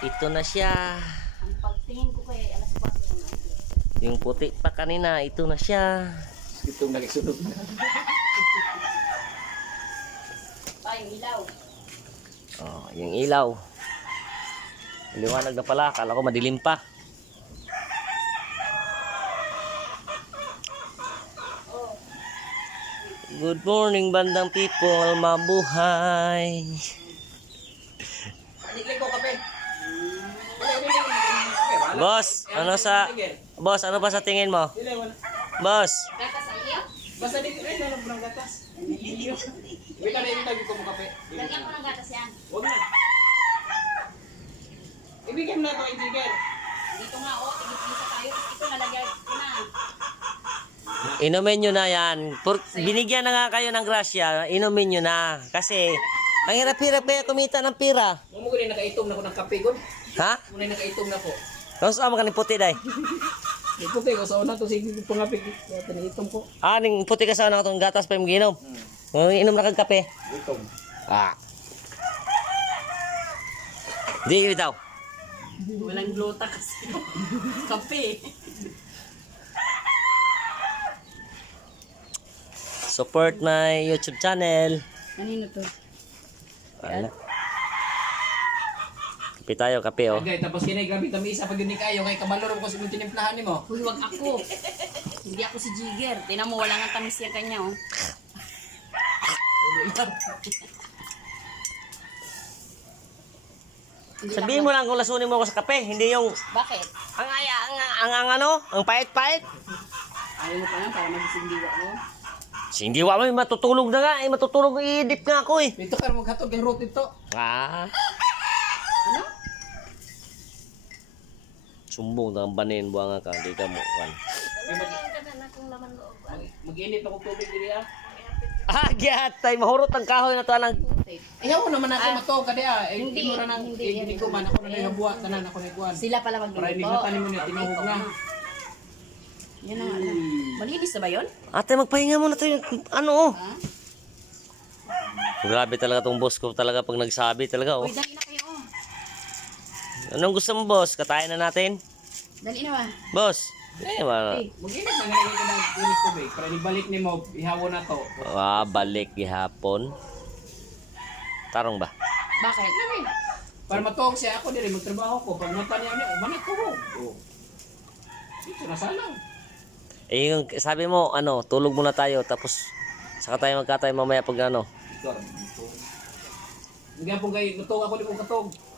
Ito na siya. Ang pagtingin ko kay alas 4 na. Yung puti pa kanina, ito na siya. Itong nagisunog na. Ay, ilaw. Oh, yung ilaw. Liwanag na pala, akala ko madilim pa. Good morning, bandang people, mabuhay. Anik ko kape. Boss, Boss, ano ba sa tingin mo? Dili wala. Boss, Gatas ang iyo? Basta di ko rin alam ng gatas. Wait na yung tagi ko mo kape. Lagyan ko ng gatas yan. Huwag na. Ibigyan mo na ito, ibigyan. Dito nga, oh, tigit-gisa tayo. Ito, nalagyan ko na. inumin nyo na yan. Binigyan na nga kayo ng grasya, inumin nyo na. Kasi, ang hirap-hirap kaya kumita ng pira. Mo ko rin nakaitom na ko ng kape ko. Ha? Muna nakaitom na ko. Tapos mo ka ng puti, day. Di puti ko sa una to sige pangapik. Tinaitom ko. Ah, ning puti ka sana itong gatas pa yung ginom. Inom na kag kape. Itom. Ah. Di bitaw. Walang glota kasi. Kape. Support my YouTube channel. Kanino to? Wala. Kape tayo, kape oh. Okay, tapos kinay grabe kami isa pag yun ni kayo kay kabalor ko sa mga tinimplahan nimo. Uy, wag ako. Hindi ako si Jigger. Tingnan mo, wala nga tamis yan kanya, oh. Sabihin mo lang kung lasunin mo ako sa kape, hindi yung Bakit? ang ano, ang pait-pait. Ayaw mo pa lang para magising diwa mo. Hindi wa may matutulog na nga, matutulog i-edit nga ako eh. Dito ka maghatog ang root ito. Ah, Ano? sumbong ng banin buwanga ka, di ka mo kan. Mag-init ako tubig diri ah. Ah, gyatay mahurot ang kahoy na to lang. Ayaw naman ako matog kadi ah. Hindi, Hindi mo na nang hindi. hindi ko man ako na yung buhat tanan ako ni kuan. Sila pala Para hindi magluluto. matanim mo niya tinuhog na. Yan ang alam. Malinis na ba yun? Ate, magpahinga muna tayo. Ano oh. Ha? Grabe talaga tong boss ko talaga pag nagsabi talaga oh. Uy, dali na kayo, oh. Anong gusto mo boss? Katayin na natin? Dali na ba? Boss. Wala. Hey. Mag-init na ngayon ko ng init tubig para ibalik ni mo ihawon na to. Ah, balik gihapon. Tarong ba? Bakit? Para matuog siya ako diri magtrabaho ko pag mata niya manat ko. Oh. Ito na salang. Eh, yung sabi mo, ano, tulog muna tayo, tapos saka tayo magkatay mamaya pag ano. Hindi po kay matuog ako di ko katog.